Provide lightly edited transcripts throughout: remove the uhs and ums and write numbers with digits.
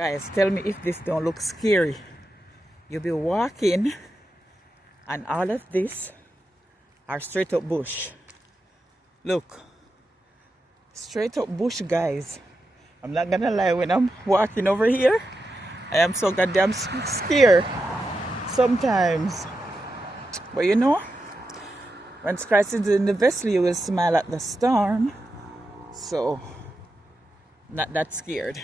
Guys, tell me if this don't look scary. You'll be walking and all of this are straight up bush. Look, straight up bush, guys. I'm not gonna lie, when I'm walking over here, I am so goddamn scared sometimes. But you know, when Christ is in the vessel, you will smile at the storm. So, not that scared.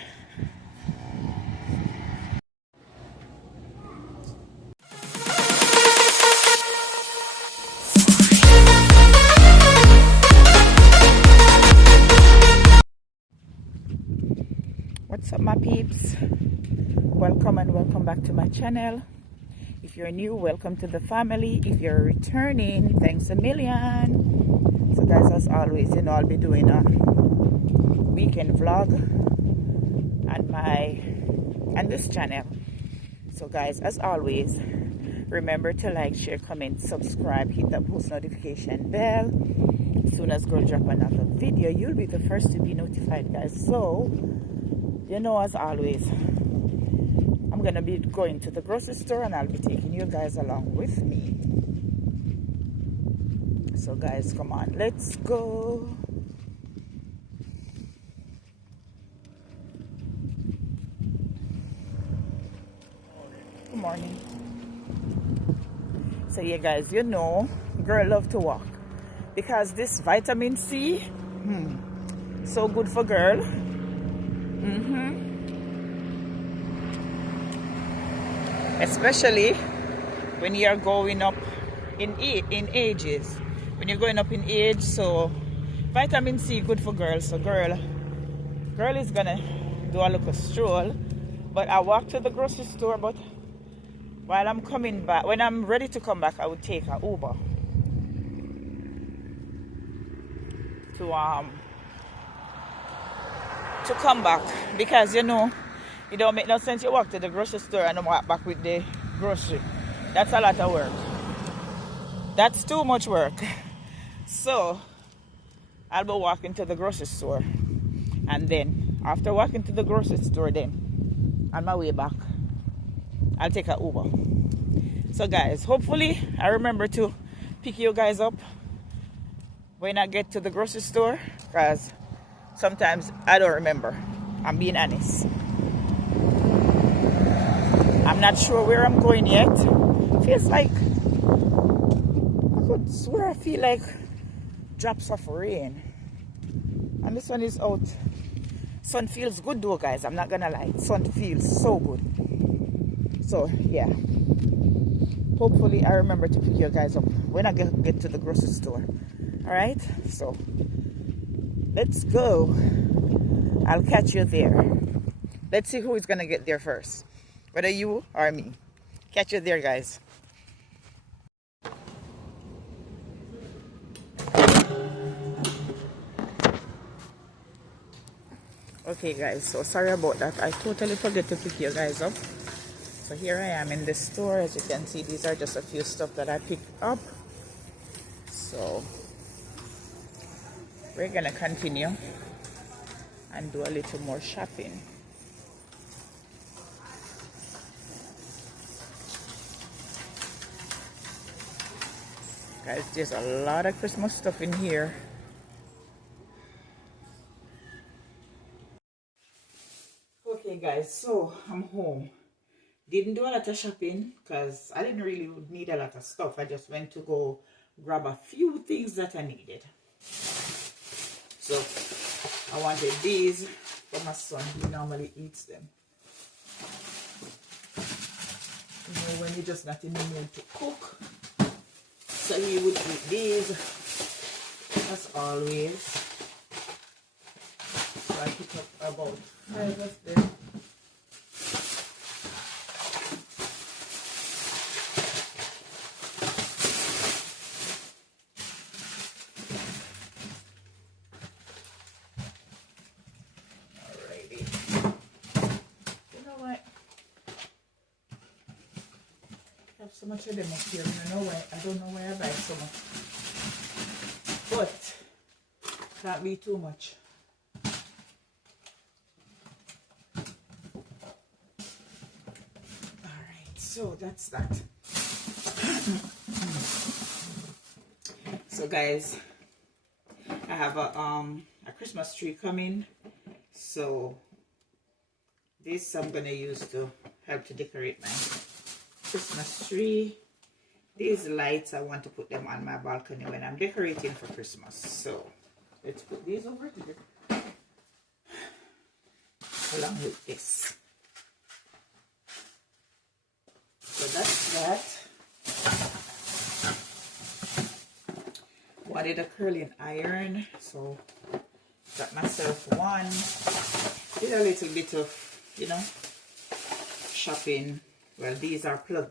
What's up, my peeps? Welcome and welcome back to my channel. If you're new, welcome to the family. If you're returning, thanks a million. So guys, as always, you know, I'll be doing a weekend vlog on this channel. So guys, as always, remember to like, share, comment, subscribe, hit that post notification bell. As soon as girl drop another video, you'll be the first to be notified, guys. So you know, as always, I'm gonna be going to the grocery store and I'll be taking you guys along with me. So guys, come on, let's go. Good morning. So yeah guys, you know, girl love to walk because this vitamin C, so good for girl. Especially when you are going up in ages. When you're going up in age, so vitamin C good for girls. So girl is gonna do a little stroll. But I walk to the grocery store, but while I'm coming back, when I'm ready to come back, I would take a Uber to come back, because you know it don't make no sense you walk to the grocery store and walk back with the grocery. That's a lot of work. That's too much work. So I'll be walking to the grocery store, and then after walking to the grocery store, then on my way back I'll take a Uber. So guys, hopefully I remember to pick you guys up when I get to the grocery store, because sometimes I don't remember. I'm being honest. I'm not sure where I'm going yet. Feels like, I could swear I feel like drops of rain. And this one is out. Sun feels good though, guys. I'm not gonna lie. Sun feels so good. So yeah. Hopefully I remember to pick you guys up when I get to the grocery store. Alright? So let's go. I'll catch you there. Let's see who is gonna get there first. Whether you or me. Catch you there, guys. Okay, guys. So sorry about that. I totally forget to pick you guys up. So here I am in the store. As you can see, these are just a few stuff that I picked up. So we're gonna continue and do a little more shopping. Guys, there's a lot of Christmas stuff in here. Okay guys, so I'm home. Didn't do a lot of shopping because I didn't really need a lot of stuff. I just went to go grab a few things that I needed. So I wanted these for my son. He normally eats them. You know, when you're just not in the mood to cook, so he would eat these as always. So I picked up about 5 of them. Alrighty. You know what? I have so much of them up here. You know why? I don't know why I buy so much. But can't be too much. So that's that. So guys, I have a Christmas tree coming, so this I'm gonna use to help to decorate my Christmas tree. These lights, I want to put them on my balcony when I'm decorating for Christmas. So let's put these over here along with this. So that's that. Wanted a curling iron, so got myself one. Did a little bit of, you know, shopping. Well, these are plug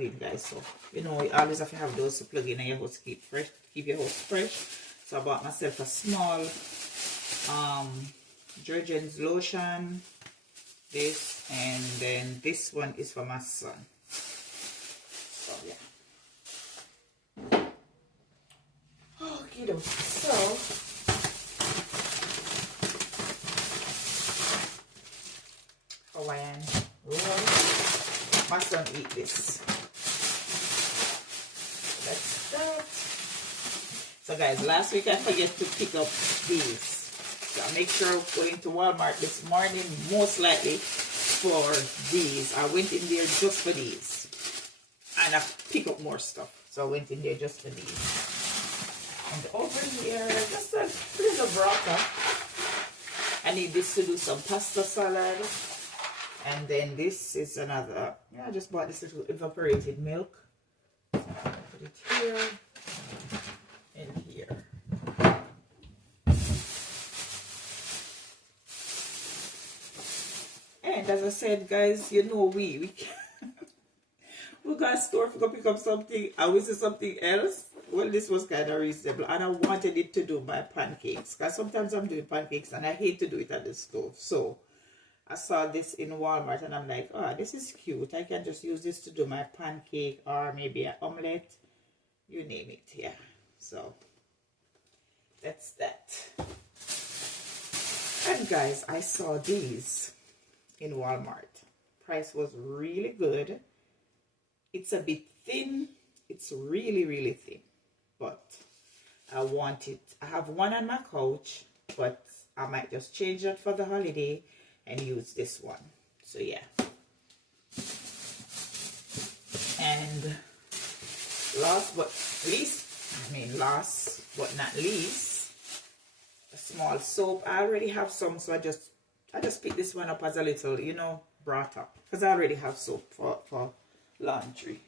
in, guys, so you know you always have to have those to plug in and your house keep your house fresh. So I bought myself a small Jergens lotion, this, and then this one is for my son. So yeah. Okay, so Hawaiian roll. My son eat this. That's that. So guys, last week I forget to pick up these. So I make sure I'm going to Walmart this morning, most likely for these. I went in there just for these. And I pick up more stuff. So I went in there just for these. And over here, just a little burrata. I need this to do some pasta salad. And then this is another, yeah, I just bought this little evaporated milk. Put it here and here. And as I said, guys, you know we got a store to go pick up something. I wish it's something else. Well, this was kind of reasonable, and I wanted it to do my pancakes, because sometimes I'm doing pancakes and I hate to do it at the stove. So I saw this in Walmart and I'm like, oh, this is cute. I can just use this to do my pancake or maybe an omelette, you name it. Yeah, so that's that. And guys, I saw these in Walmart. Price was really good. It's a bit thin. It's really, really thin. But I want it. I have one on my couch, but I might just change it for the holiday and use this one. So yeah. And last but not least, a small soap. I already have some, so I just picked this one up as a little, you know, brought up, because I already have soap for laundry.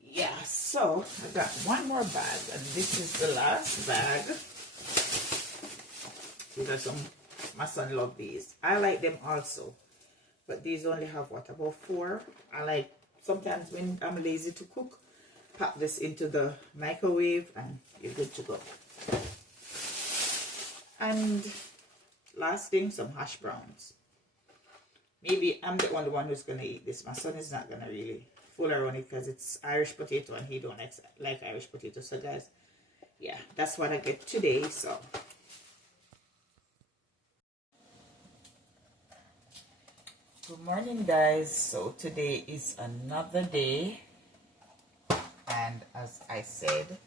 Yeah, so I got one more bag, and this is the last bag. These are some, my son loves these. I like them also, but these only have what, about 4. I like, sometimes when I'm lazy to cook, pop this into the microwave and you're good to go. And last thing, some hash browns. Maybe I'm the only one who's gonna eat this. My son is not gonna really fool around it because it's Irish potato and he don't like Irish potato. So guys, yeah, that's what I get today. So good morning, guys. So today is another day, and as I said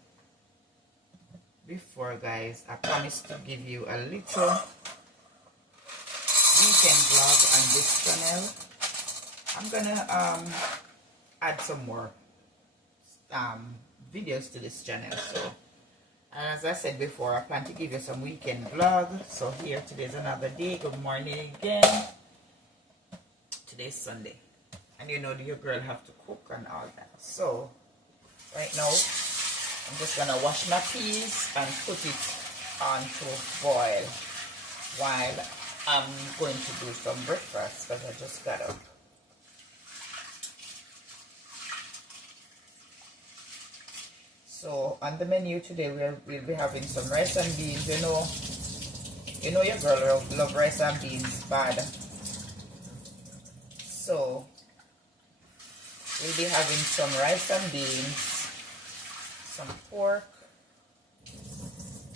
before, guys, I promised to give you a little weekend vlog on this channel. I'm gonna add some more videos to this channel. So as I said before, I plan to give you some weekend vlog. So here, today's another day. Good morning again. Today's Sunday, and you know your girl have to cook and all that. So right now I'm just gonna wash my peas and put it on to boil while I'm going to do some breakfast, because I just got up. So on the menu today we'll be having some rice and beans. You know your girl love rice and beans bad. So we'll be having some rice and beans, some pork,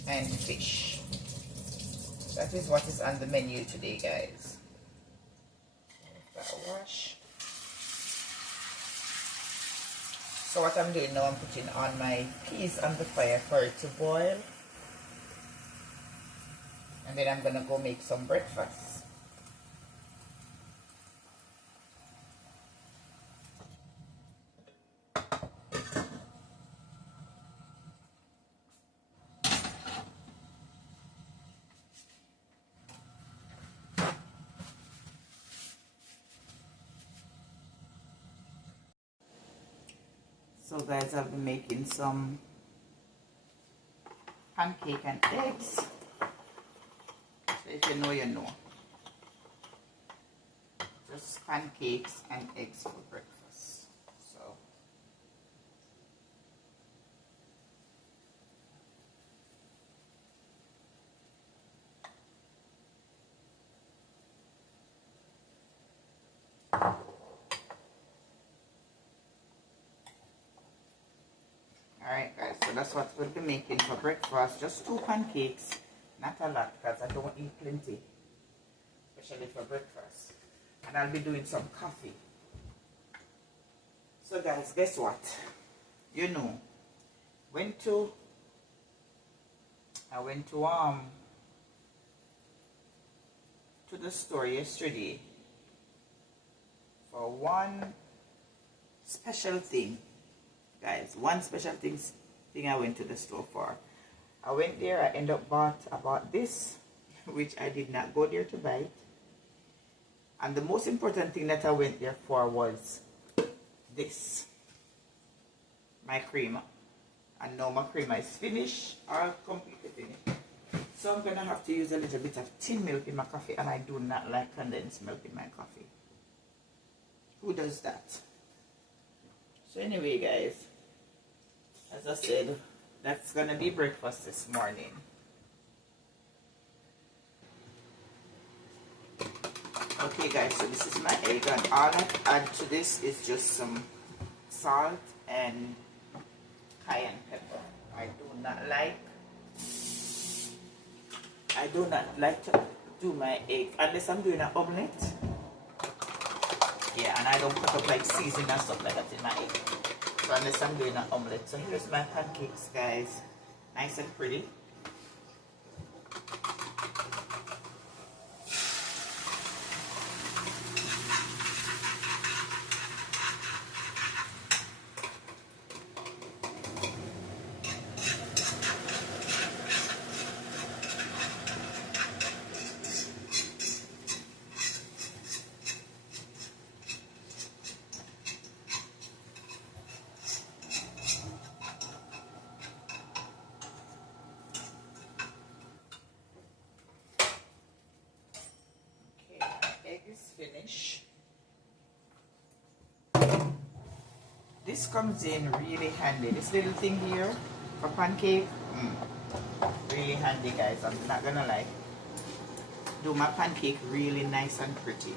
and fish. That is what is on the menu today, guys. That wash. So what I'm doing now, I'm putting on my peas on the fire for it to boil. And then I'm going to go make some breakfast. So guys, I'll be making some pancake and eggs. So if you know, you know. Just pancakes and eggs for breakfast. So alright guys, so that's what we'll be making for breakfast. Just 2 pancakes, not a lot because I don't eat plenty, especially for breakfast. And I'll be doing some coffee. So guys, guess what? You know, I went to the store yesterday for one special thing. Guys, one special thing I went to the store for. I went there, I ended up bought this, which I did not go there to buy it. And the most important thing that I went there for was this, my creamer. And now my creamer is finished, or completely finished. So I'm gonna have to use a little bit of tin milk in my coffee, and I do not like condensed milk in my coffee. Who does that? So anyway guys, as I said, that's gonna be breakfast this morning. Okay guys, so this is my egg, and all I add to this is just some salt and cayenne pepper. I do not like to do my egg unless I'm doing an omelette. Yeah, and I don't put up like seasoning and stuff like that in my egg. So unless I'm doing an omelette. So here's my pancakes guys, nice and pretty. Finish. This comes in really handy. This little thing here for pancake, really handy guys. I'm not gonna lie. Do my pancake really nice and pretty.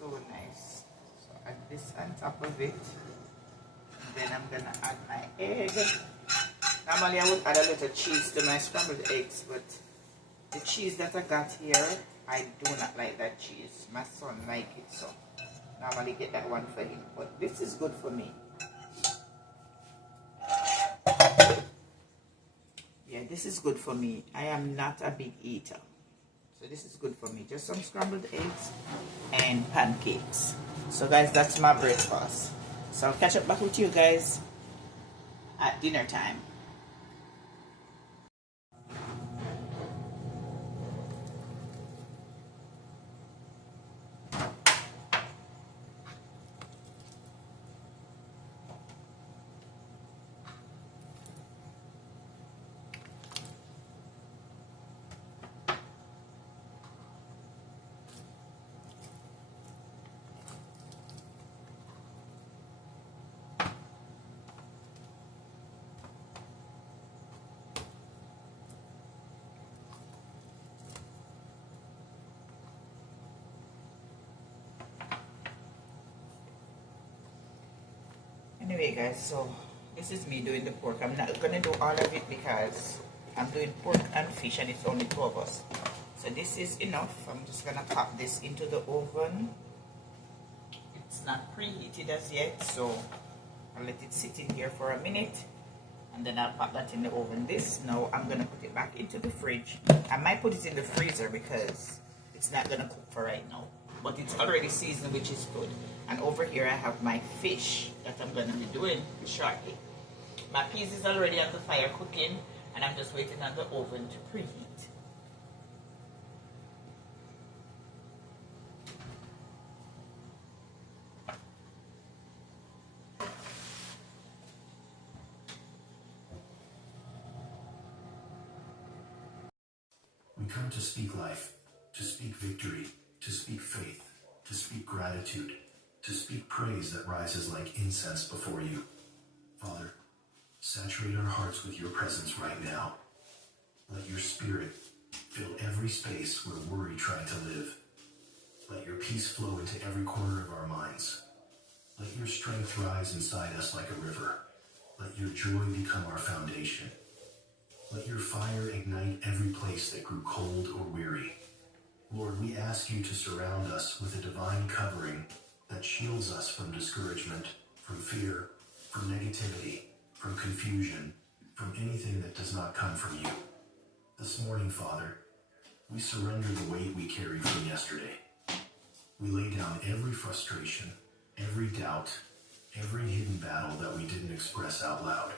So nice. So add this on top of it. And then I'm gonna add my egg. Normally I would add a little cheese to my scrambled eggs, but the cheese that I got here, I do not like that cheese. My son likes it, so normally get that one for him. But this is good for me. Yeah, this is good for me. I am not a big eater. So this is good for me. Just some scrambled eggs and pancakes. So guys, that's my breakfast. So I'll catch up back with you guys at dinner time. Anyway guys, so this is me doing the pork. I'm not gonna do all of it because I'm doing pork and fish and it's only 2 of us. So this is enough. I'm just gonna pop this into the oven. It's not preheated as yet, so I'll let it sit in here for a minute, and then I'll pop that in the oven. This, now I'm gonna put it back into the fridge. I might put it in the freezer because it's not gonna cook for right now, but it's already seasoned, which is good. And over here I have my fish that I'm gonna be doing shortly. My peas is already on the fire cooking, and I'm just waiting on the oven to preheat. We come to speak life, to speak victory, to speak faith, to speak gratitude, to speak praise that rises like incense before you. Father, saturate our hearts with your presence right now. Let your spirit fill every space where worry tried to live. Let your peace flow into every corner of our minds. Let your strength rise inside us like a river. Let your joy become our foundation. Let your fire ignite every place that grew cold or weary. Lord, we ask you to surround us with a divine covering that shields us from discouragement, from fear, from negativity, from confusion, from anything that does not come from you. This morning, Father, we surrender the weight we carried from yesterday. We lay down every frustration, every doubt, every hidden battle that we didn't express out loud.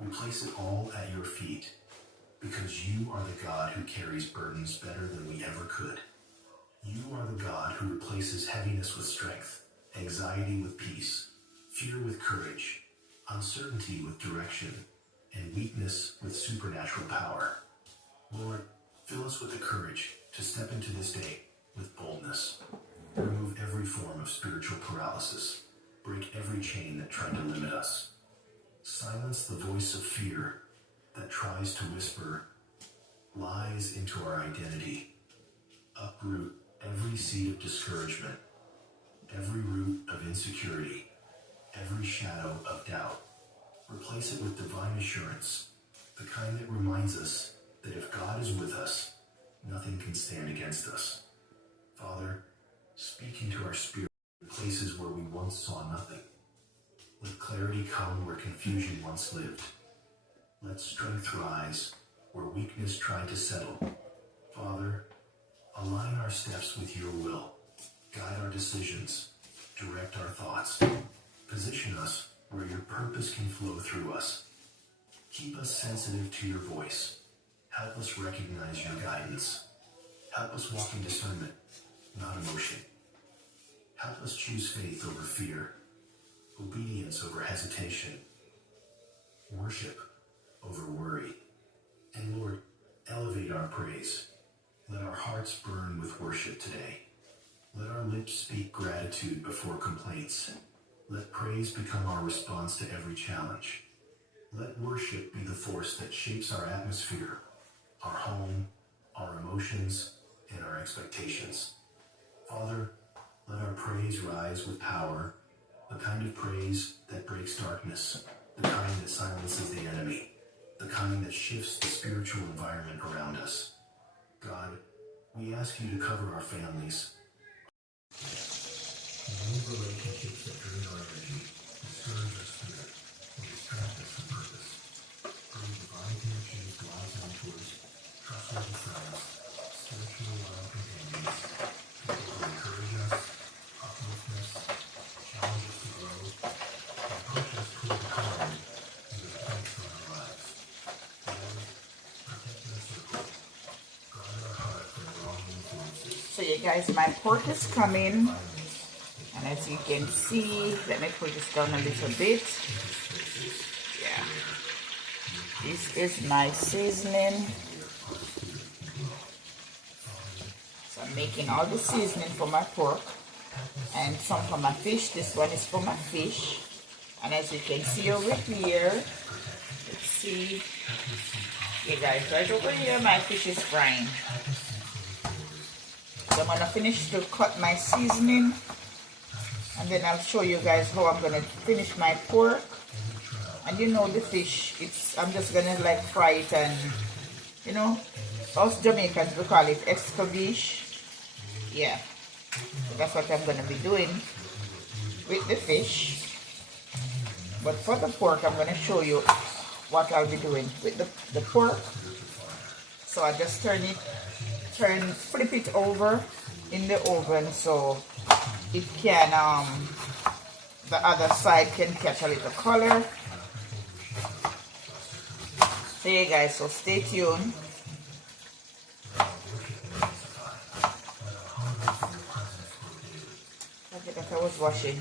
We place it all at your feet, because you are the God who carries burdens better than we ever could. You are the God who replaces heaviness with strength, anxiety with peace, fear with courage, uncertainty with direction, and weakness with supernatural power. Lord, fill us with the courage to step into this day with boldness. Remove every form of spiritual paralysis. Break every chain that tried to limit us. Silence the voice of fear that tries to whisper lies into our identity. Uproot every seed of discouragement, every root of insecurity, every shadow of doubt. Replace it with divine assurance, the kind that reminds us that if God is with us, nothing can stand against us. Father, speak into our spirit in places where we once saw nothing. Let clarity come where confusion once lived. Let strength rise where weakness tried to settle. Father, align our steps with your will. Guide our decisions. Direct our thoughts. Position us where your purpose can flow through us. Keep us sensitive to your voice. Help us recognize your guidance. Help us walk in discernment, not emotion. Help us choose faith over fear, obedience over hesitation, worship over worry. And Lord, elevate our praise. Let our hearts burn with worship today. Let our lips speak gratitude before complaints. Let praise become our response to every challenge. Let worship be the force that shapes our atmosphere, our home, our emotions, and our expectations. Father, let our praise rise with power, the kind of praise that breaks darkness, the kind that silences the enemy, the kind that shifts the spiritual environment around us. God, we ask you to cover our families. Remove relationships that drain our energy, discourage our spirit, or distract us from purpose. Bring divine connections to wise mentors, trustworthy friends, spiritual loyal companions, people who encourage us, uplift us, challenge us to grow, and push us toward the calling you have placed on our lives. Lord, protect our circle. Guard our heart from wrong influences. So you guys, my pork is coming. And as you can see, let me pull this down a little bit. Yeah. This is my seasoning. So I'm making all the seasoning for my pork and some for my fish. This one is for my fish. And as you can see over here, let's see. Yeah guys, right over here my fish is frying. So I'm going to finish to cut my seasoning. And then I'll show you guys how I'm gonna finish my pork. And you know the fish, I'm just gonna like fry it, and you know, us Jamaicans we call it escabeche. Yeah, so that's what I'm gonna be doing. with the fish. But for the pork, I'm going to show you what I'll be doing with the pork. So I just flip it over in the oven so it can, the other side can catch a little color. Hey guys, so stay tuned. Okay, that I was washing.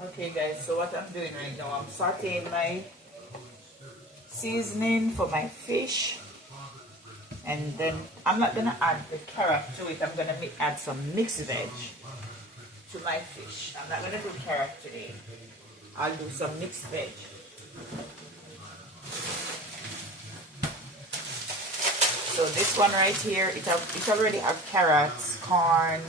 Okay guys, so what I'm doing right now, I'm sauteing my seasoning for my fish, and then I'm not gonna add the carrot to it. I'm gonna add some mixed veg to my fish. I'm not gonna do carrot today. I'll do some mixed veg. So this one right here, it already have carrots, corn,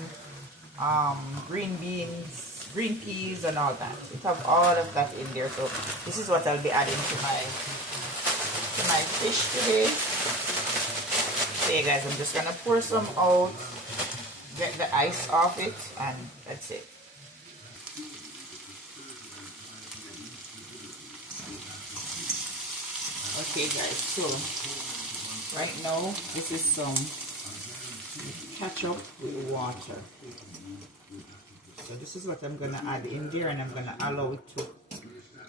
green beans, green peas, and all that. It have all of that in there. So this is what I'll be adding to my fish today. Okay guys, I'm just gonna pour some out, get the ice off it, and that's it. Okay guys, so right now this is some ketchup with water. So this is what I'm gonna add in there, and I'm gonna allow it to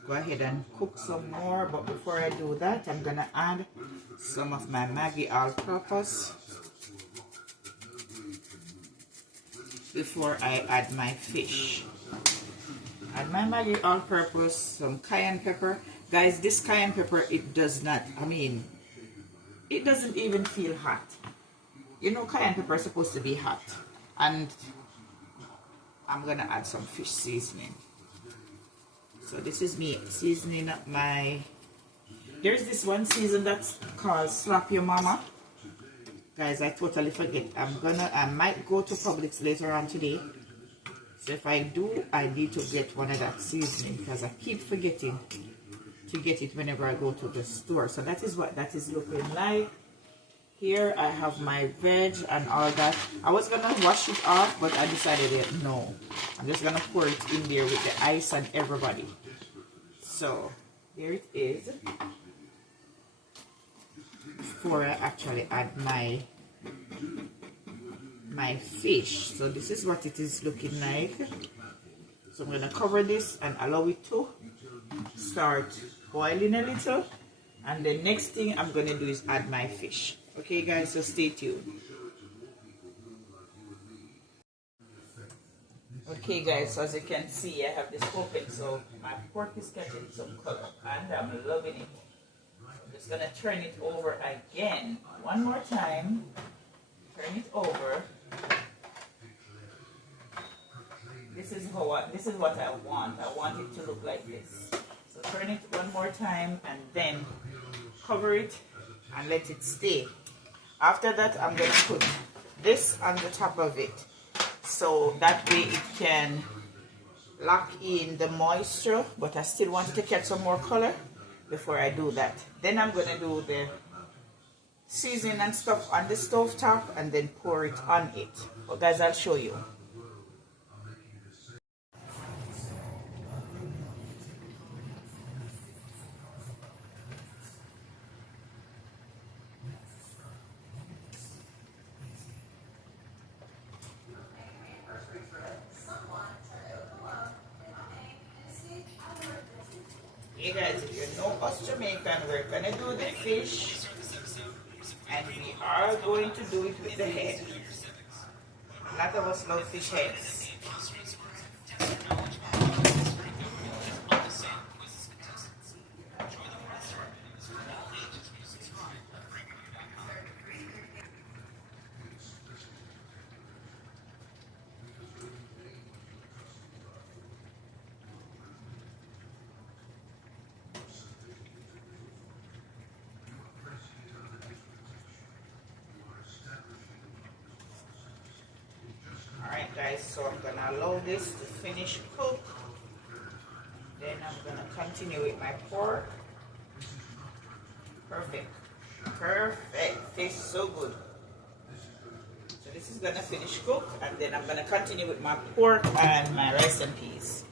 go ahead and cook some more. But before I do that, I'm gonna add some of my Maggi all-purpose before I add my fish. Add my Maggi all-purpose, some cayenne pepper. Guys, this cayenne pepper, it does not, it doesn't even feel hot. You know, cayenne pepper is supposed to be hot. And I'm gonna add some fish seasoning. So this is me seasoning up my, there's this one season that's called Slap Your Mama. Guys, I totally forget. I might go to Publix later on today. So if I do, I need to get one of that seasoning because I keep forgetting to get it whenever I go to the store. So that is what that is looking like. Here I have my veg and all that. I was gonna wash it off, but I decided that no. I'm just gonna pour it in there with the ice and everybody. So here it is. Before I actually add my fish. So this is what it is looking like. So I'm gonna cover this and allow it to start boiling a little. And the next thing I'm gonna do is add my fish. Okay guys, so stay tuned. Okay guys, so as you can see, I have this open, so my pork is catching some color and I'm loving it. I'm just gonna turn it over again one more time. Turn it over. This is what I want. I want it to look like this. So turn it one more time and then cover it and let it stay. After that, I'm going to put this on the top of it, so that way it can lock in the moisture, but I still want it to catch some more color before I do that. Then I'm going to do the seasoning and stuff on the stove top and then pour it on it. But guys, I'll show you. Hey guys, if you know us Jamaican, we're gonna do the fish and we are going to do it with the head. A lot of us love fish heads. guys, so I'm gonna allow this to finish cook. Then I'm gonna continue with my pork. Perfect. Perfect. Tastes so good. So this is gonna finish cook, and then I'm gonna continue with my pork and my rice and peas.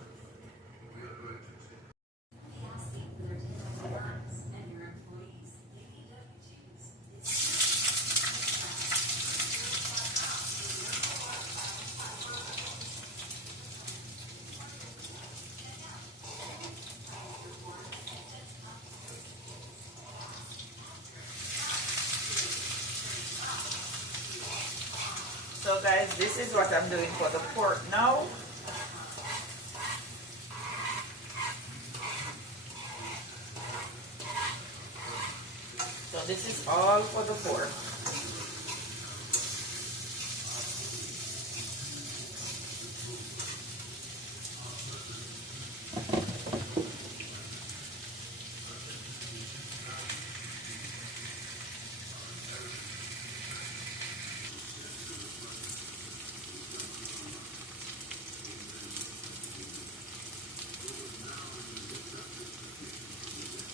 So guys, this is what I'm doing for the pork now. So this is all for the pork.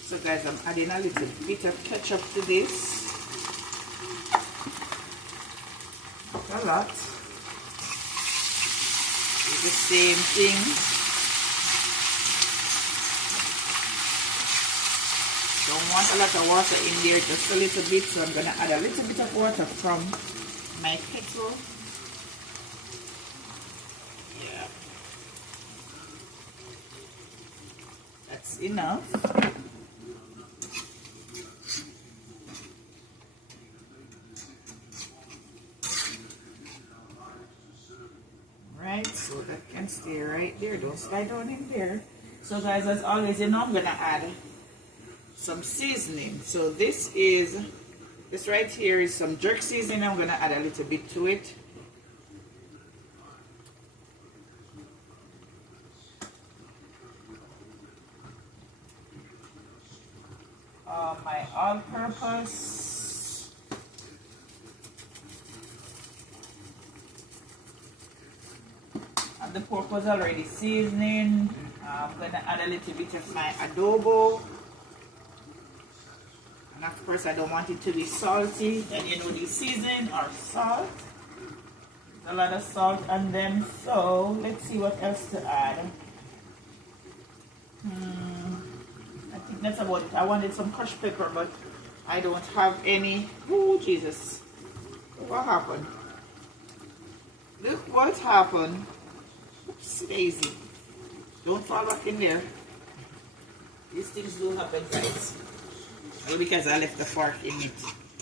So guys, I'm adding a little bit of ketchup to this. Not a lot. Do the same thing. Don't want a lot of water in there, just a little bit. So I'm going to add a little bit of water from my kettle. Yeah. That's enough. So that can stay right there, don't slide down in there. So guys, as always, you know, I'm gonna add some seasoning. So this right here is some jerk seasoning. I'm gonna add a little bit to it. My all-purpose. The pork was already seasoning. I'm gonna add a little bit of my adobo, and of course I don't want it to be salty. And you know, the seasoning or salt, a lot of salt. And then, so let's see what else to add. I think that's about it. I wanted some crushed pepper, but I don't have any. Oh Jesus, look what happened. Look what happened. Oops, daisy. Don't fall back in there. These things do happen, guys. Well, because I left the fork in it.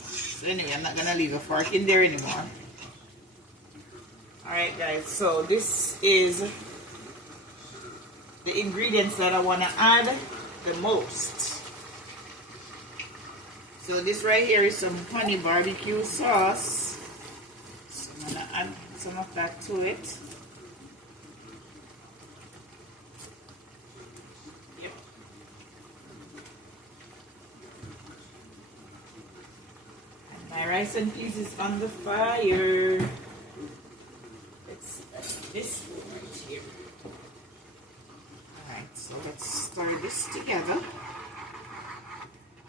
So anyway, I'm not gonna leave a fork in there anymore. Alright guys, so this is the ingredients that I wanna add the most. So this right here is some honey barbecue sauce. So I'm gonna add some of that to it. My rice and peas is on the fire. Let's add this one right here. Alright, so let's stir this together.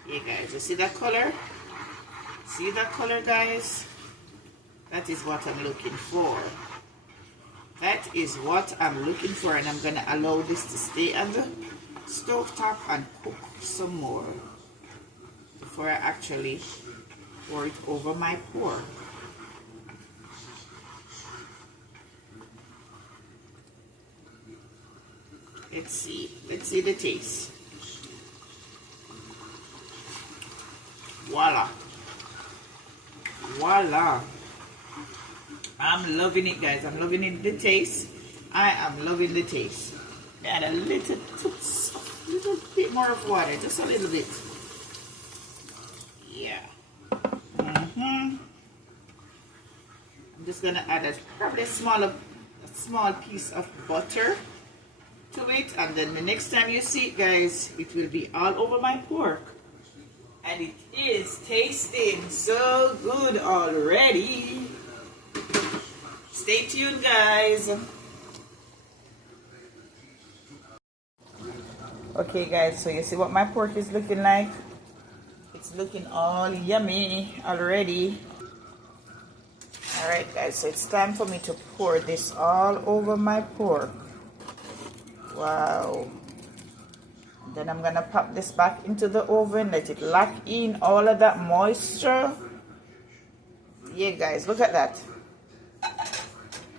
Hey guys, you see that color? See that color, guys? That is what I'm looking for. That is what I'm looking for, and I'm gonna allow this to stay on the stove top and cook some more before I actually pour it over my pork. Let's see the taste. Voila. Voila. I'm loving it, guys. I'm loving it, the taste. I am loving the taste. Add a little bit more of water, just a little bit. Yeah. I'm just gonna add probably a small piece of butter to it, and then the next time you see it, guys, it will be all over my pork, and it is tasting so good already. Stay tuned, guys. Okay, guys, so you see what my pork is looking like? It's looking all yummy already. Alright, guys, so it's time for me to pour this all over my pork. Wow. Then I'm gonna pop this back into the oven, let it lock in all of that moisture. Yeah, guys, look at that.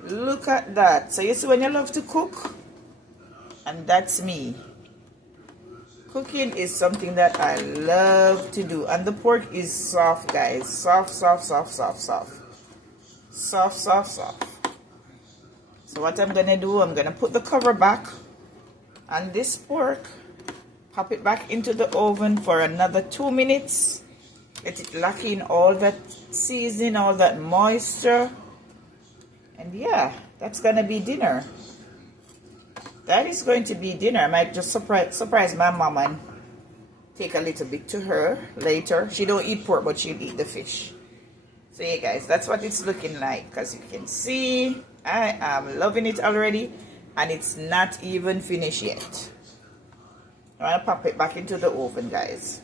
Look at that. So you see when you love to cook? And that's me. Cooking is something that I love to do. And the pork is soft, guys. Soft, soft, soft, soft, soft. Soft, soft, soft. So what I'm gonna do, I'm gonna put the cover back on this pork. Pop it back into the oven for another 2 minutes. Let it lock in all that seasoning, all that moisture. And yeah, that's gonna be dinner. That is going to be dinner. I might just surprise my mom and take a little bit to her later. She don't eat pork, but she'll eat the fish. So yeah, guys, that's what it's looking like. As you can see, I am loving it already, and it's not even finished yet. I'm gonna pop it back into the oven, guys.